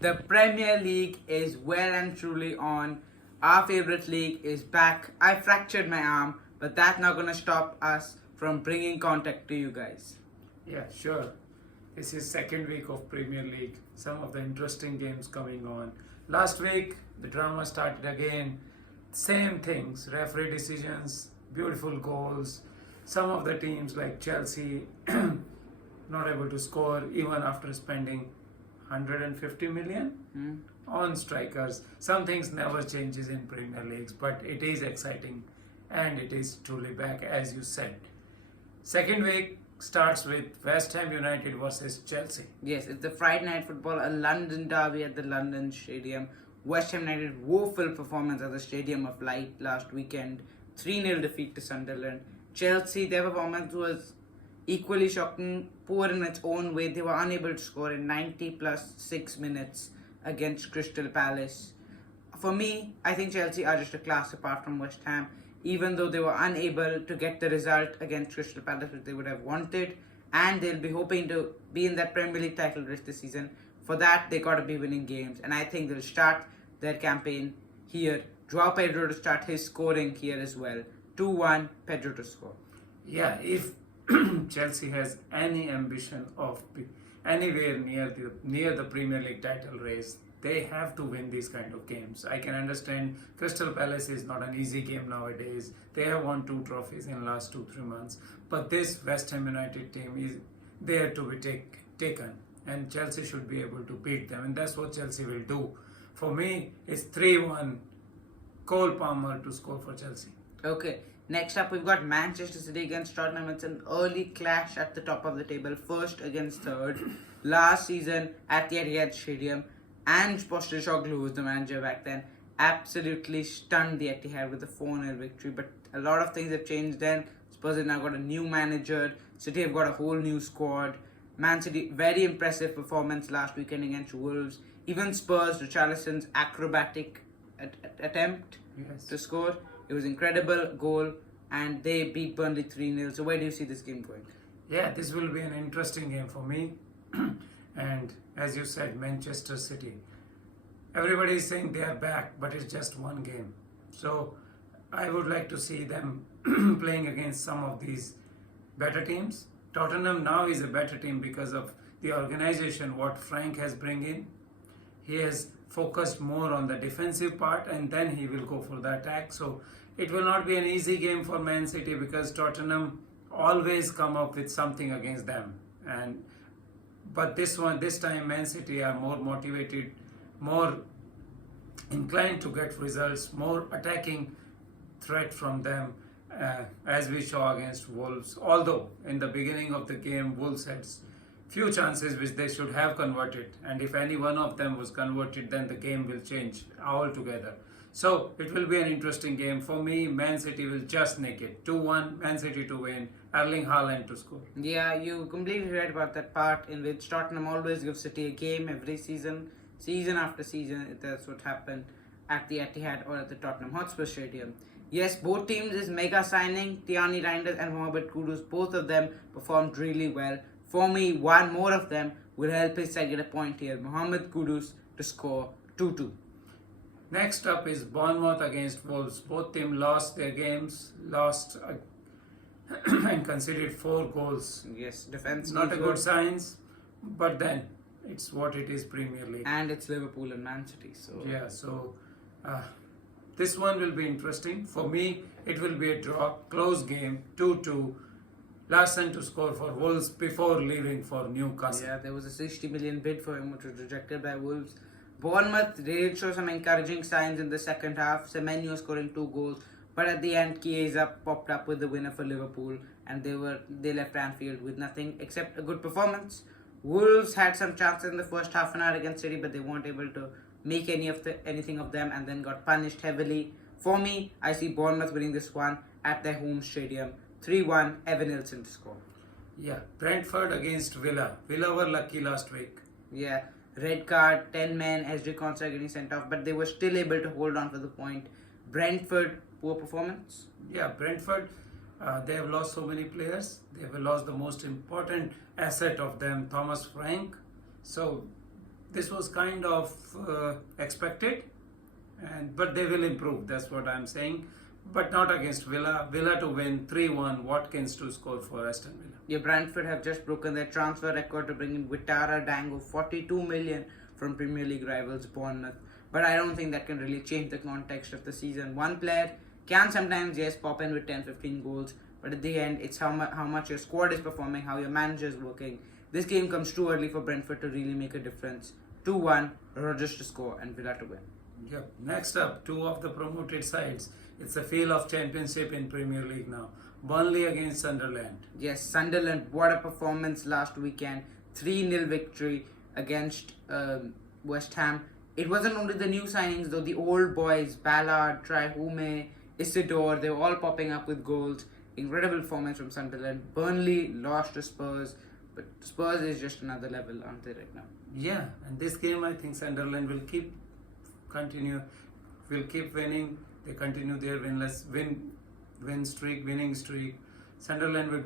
The Premier League is well and truly on. Our favorite league is back. I fractured my arm, but that's not gonna stop us from bringing contact to you guys. Yeah, sure. This is second week of Premier League. Some of the interesting games coming on. Last week, the drama started again. Same things, referee decisions, beautiful goals. Some of the teams like Chelsea not able to score even after spending 150 million on strikers. Some things never changes in Premier Leagues, but it is exciting and it is truly back as you said. Second week starts with West Ham United versus Chelsea. Yes, it's the Friday night football, a London derby at the London Stadium. West Ham United woeful performance at the Stadium of Light last weekend. 3-0 defeat to Sunderland. Chelsea, their performance was equally shocking, poor in its own way. They were unable to score in 90 plus 6 minutes against Crystal Palace. For me, I think Chelsea are just a class apart from West Ham, even though they were unable to get the result against Crystal Palace which they would have wanted, and they'll be hoping to be in that Premier League title race this season. For that, they got to be winning games, and I think they'll start their campaign here. Joao Pedro to start his scoring here as well. 2-1, Pedro to score. Yeah, if Chelsea has any ambition of anywhere near the Premier League title race, they have to win these kind of games. I can understand Crystal Palace is not an easy game nowadays. They have won 2 trophies in the last 2-3 months. But this West Ham United team is there to be taken. And Chelsea should be able to beat them. And that's what Chelsea will do. For me, it's 3-1 Cole Palmer to score for Chelsea. Okay, next up we've got Manchester City against Tottenham. It's an early clash at the top of the table, first against third. Last season at the Etihad Stadium, Ange Postecoglou, who was the manager back then, absolutely stunned the Etihad with a 4-0 victory. But a lot of things have changed then. Spurs have now got a new manager. City have got a whole new squad. Man City, very impressive performance last weekend against Wolves. Even Spurs, Richarlison's acrobatic attempt to score, it was incredible goal, and they beat Burnley 3-0. So where do you see this game going? Yeah, this will be an interesting game for me. And as you said, Manchester City. Everybody is saying they are back, but it's just one game. So I would like to see them playing against some of these better teams. Tottenham now is a better team because of the organization, what Frank has bring in. He has focused more on the defensive part and then he will go for the attack. So it will not be an easy game for Man City because Tottenham always come up with something against them. But this time Man City are more motivated, more inclined to get results, more attacking threat from them, as we saw against Wolves. Although in the beginning of the game, Wolves had few chances which they should have converted, and if any one of them was converted, then the game will change altogether. So it will be an interesting game. For me, Man City will just nick it. 2-1, Man City to win, Erling Haaland to score. Yeah, you completely right about that part in which Tottenham always gives City a game every season. Season after season, that's what happened at the Etihad or at the Tottenham Hotspur Stadium. Yes, both teams is mega signing. Tierney Reinders and Mohamed Kudus, both of them performed really well. For me, one more of them will help his side get a point here. Mohamed Kudus to score 2-2. Next up is Bournemouth against Wolves. Both teams lost their games, and conceded 4 goals. Yes, defense. Not a good signs, but then it's what it is, Premier League. And it's Liverpool and Man City. So yeah, so this one will be interesting. For me, it will be a draw, close game, 2-2. Larson to score for Wolves before leaving for Newcastle. Yeah, there was a 60 million bid for him, which was rejected by Wolves. Bournemouth did show some encouraging signs in the second half. Semenyo scoring 2 goals, but at the end, Chiesa popped up with the winner for Liverpool, and they left Anfield with nothing except a good performance. Wolves had some chances in the first half an hour against City, but they weren't able to make anything of them, and then got punished heavily. For me, I see Bournemouth winning this one at their home stadium. 3-1, Evan Nilsson to score. Yeah, Brentford against Villa. Villa were lucky last week. Yeah, red card, 10 men, SJ Konsa getting sent off, but they were still able to hold on for the point. Brentford, poor performance. Yeah, Brentford, they have lost so many players. They have lost the most important asset of them, Thomas Frank. So this was kind of expected, but they will improve. That's what I'm saying. But not against Villa. Villa to win 3-1. Watkins to score for Aston Villa. Yeah, Brentford have just broken their transfer record to bring in Witara Dango, 42 million from Premier League rivals Bournemouth. But I don't think that can really change the context of the season. One player can sometimes, yes, pop in with 10-15 goals, but at the end, it's how much your squad is performing, how your manager is working. This game comes too early for Brentford to really make a difference. 2-1, Rodgers to score and Villa to win. Yep. Next up, two of the promoted sides. It's a feel of championship in Premier League now. Burnley against Sunderland. Yes, Sunderland, what a performance last weekend. 3-0 victory against West Ham. It wasn't only the new signings though, the old boys, Ballard, Trihume, Isidore, they were all popping up with goals. Incredible performance from Sunderland. Burnley lost to Spurs, but Spurs is just another level, aren't they, right now? Yeah, and this game I think Sunderland will keep winning. They continue their winning streak. Sunderland will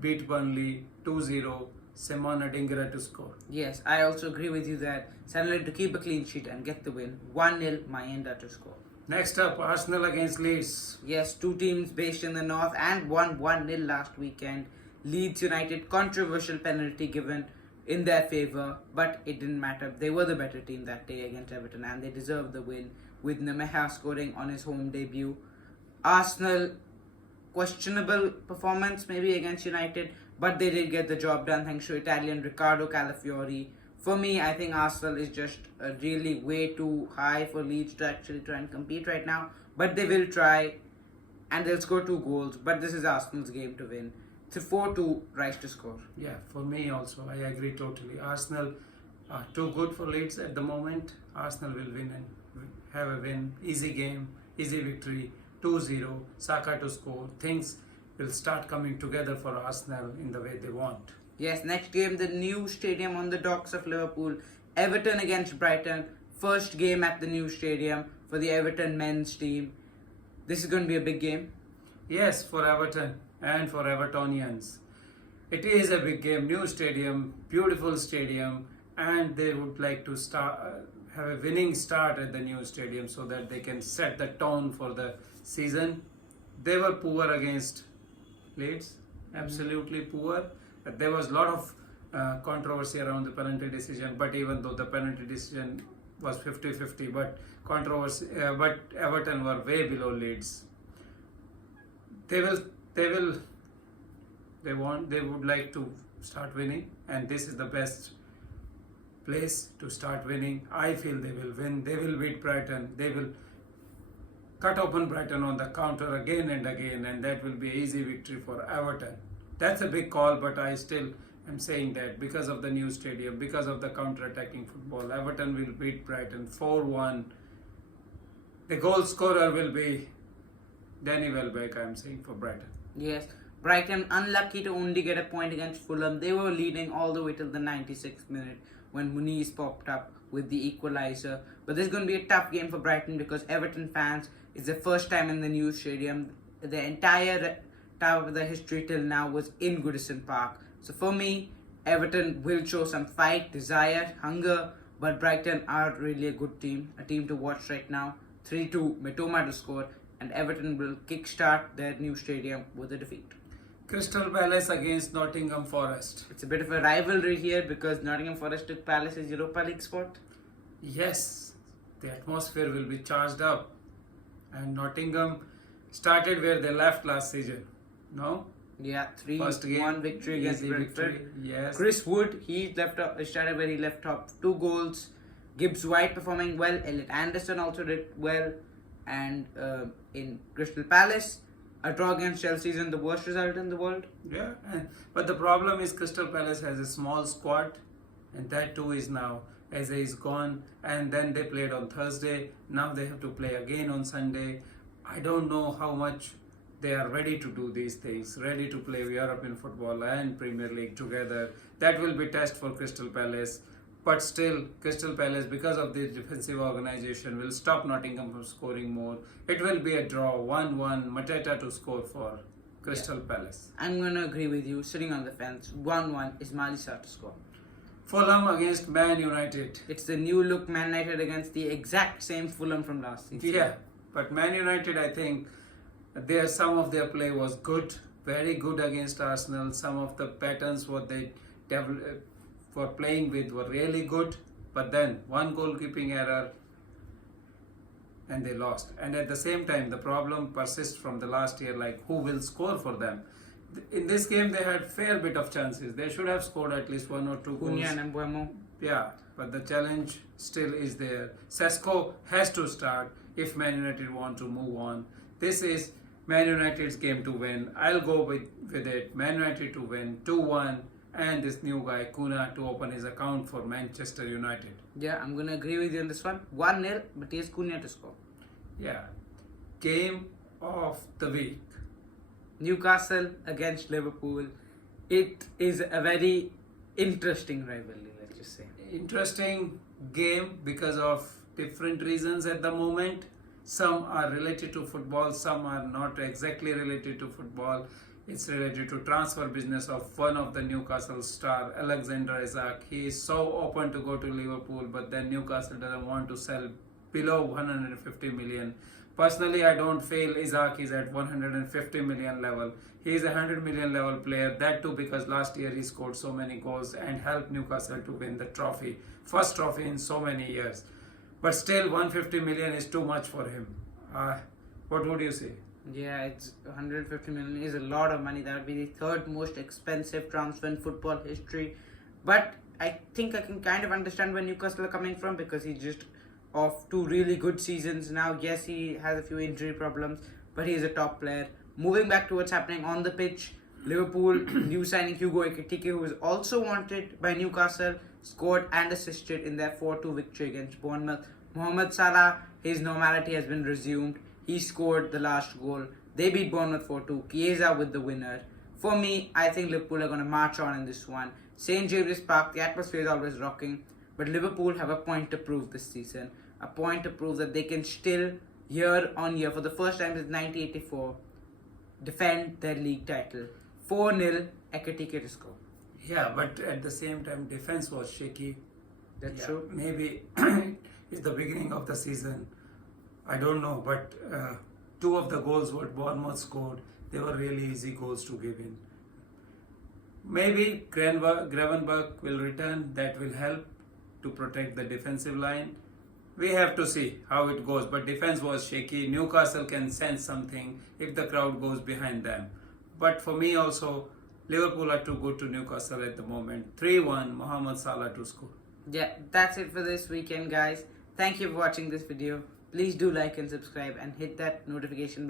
beat Burnley 2-0. Simon Adingra to score. Yes, I also agree with you that Sunderland to keep a clean sheet and get the win. 1-0, Mayenda to score. Next up, Arsenal against Leeds. Yes, two teams based in the north and won 1-0 last weekend. Leeds United, controversial penalty given in their favour, but it didn't matter. They were the better team that day against Everton and they deserved the win, with Nemeha scoring on his home debut. Arsenal, questionable performance maybe against United, but they did get the job done thanks to Italian Riccardo Calafiori. For me, I think Arsenal is just really way too high for Leeds to actually try and compete right now, but they will try and they'll score 2 goals, but this is Arsenal's game to win. It's a 4-2 Rice to score. Yeah, for me also, I agree totally. Arsenal are too good for Leeds at the moment. Arsenal will win and have a win. Easy game, easy victory, 2-0, Saka to score. Things will start coming together for Arsenal in the way they want. Yes, next game, the new stadium on the docks of Liverpool. Everton against Brighton. First game at the new stadium for the Everton men's team. This is going to be a big game. Yes, for Everton and for Evertonians. It is a big game, new stadium, beautiful stadium, and they would like to have a winning start at the new stadium so that they can set the tone for the season. They were poor against Leeds, absolutely poor. There was a lot of controversy around the penalty decision, but even though the penalty decision was 50-50, but Everton were way below Leeds. They would like to start winning, and this is the best place to start winning. I feel they will win. They will beat Brighton. They will cut open Brighton on the counter again and again, and that will be an easy victory for Everton. That's a big call, but I still am saying that because of the new stadium, because of the counter-attacking football, Everton will beat Brighton 4-1. The goal scorer will be Danny Welbeck, I'm saying, for Brighton. Yes, Brighton unlucky to only get a point against Fulham. They were leading all the way till the 96th minute when Muniz popped up with the equaliser. But this is going to be a tough game for Brighton because Everton fans, it's their first time in the new stadium. The entire the history till now was in Goodison Park. So for me, Everton will show some fight, desire, hunger, but Brighton are really a good team, a team to watch right now. 3-2, Mitoma to score, and Everton will kickstart their new stadium with a defeat. Crystal Palace against Nottingham Forest. It's a bit of a rivalry here because Nottingham Forest took Palace's Europa League spot. Yes, the atmosphere will be charged up, and Nottingham started where they left last season. No? Yeah, 3-1 victory against Brentford. Yes. Chris Wood, he started where he left off. 2 goals. Gibbs White performing well. Elliot Anderson also did well. And in Crystal Palace, a draw against Chelsea isn't the worst result in the world. Yeah, but the problem is Crystal Palace has a small squad, and that too is now Eze is gone, and then they played on Thursday. Now they have to play again on Sunday. I don't know how much they are ready to do these things, ready to play European football and Premier League together. That will be test for Crystal Palace. But still, Crystal Palace, because of the defensive organization, will stop Nottingham from scoring more. It will be a draw, 1-1, Mateta to score for Crystal Palace. I'm going to agree with you, sitting on the fence. 1-1, Ismail Sarr to score. Fulham against Man United. It's the new look Man United against the exact same Fulham from last season. Yeah, but Man United, I think some of their play was good, very good against Arsenal. Some of the patterns what they were playing with were really good, but then one goalkeeping error and they lost. And at the same time, the problem persists from the last year, like who will score for them. In this game, they had fair bit of chances. They should have scored at least 1 or 2 goals. Cunha and Mbuemo. Yeah, but the challenge still is there. Sesko has to start if Man United want to move on. This is Man United's game to win. I'll go with it. Man United to win 2-1, and this new guy Cunha to open his account for Manchester United. Yeah, I'm going to agree with you on this one. 1-0, but here's Cunha to score. Yeah. Game of the week. Newcastle against Liverpool. It is a very interesting rivalry, let's just say. Interesting game because of different reasons at the moment. Some are related to football, some are not exactly related to football. It's related to transfer business of one of the Newcastle star, Alexander Isak. He is so open to go to Liverpool, but then Newcastle doesn't want to sell below 150 million. Personally, I don't feel Isak is at 150 million level. He is a 100 million level player. That too because last year he scored so many goals and helped Newcastle to win the trophy. First trophy in so many years. But still 150 million is too much for him. What would you say? Yeah, it's 150 million is a lot of money. That would be the third most expensive transfer in football history. But I think I can kind of understand where Newcastle are coming from because he's just off 2 really good seasons now. Yes, he has a few injury problems, but he's a top player. Moving back to what's happening on the pitch, Liverpool, new signing Hugo Ekitike, who is also wanted by Newcastle, scored and assisted in their 4-2 victory against Bournemouth. Mohamed Salah, his normality has been resumed. He scored the last goal. They beat Bournemouth 4-2. Chiesa with the winner. For me, I think Liverpool are going to march on in this one. St. James's Park, the atmosphere is always rocking. But Liverpool have a point to prove this season. A point to prove that they can still, year on year, for the first time since 1984, defend their league title. 4-0, Ekitike to score. Yeah, but at the same time, defense was shaky. That's true. Maybe it's the beginning of the season. I don't know, but 2 of the goals what Bournemouth scored, they were really easy goals to give in. Maybe Gravenberch will return. That will help to protect the defensive line. We have to see how it goes, but defense was shaky. Newcastle can sense something if the crowd goes behind them. But for me also, Liverpool are too good to Newcastle at the moment. 3-1, Mohamed Salah to score. Yeah, that's it for this weekend, guys. Thank you for watching this video. Please do like and subscribe and hit that notification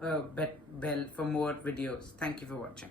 bell for more videos. Thank you for watching.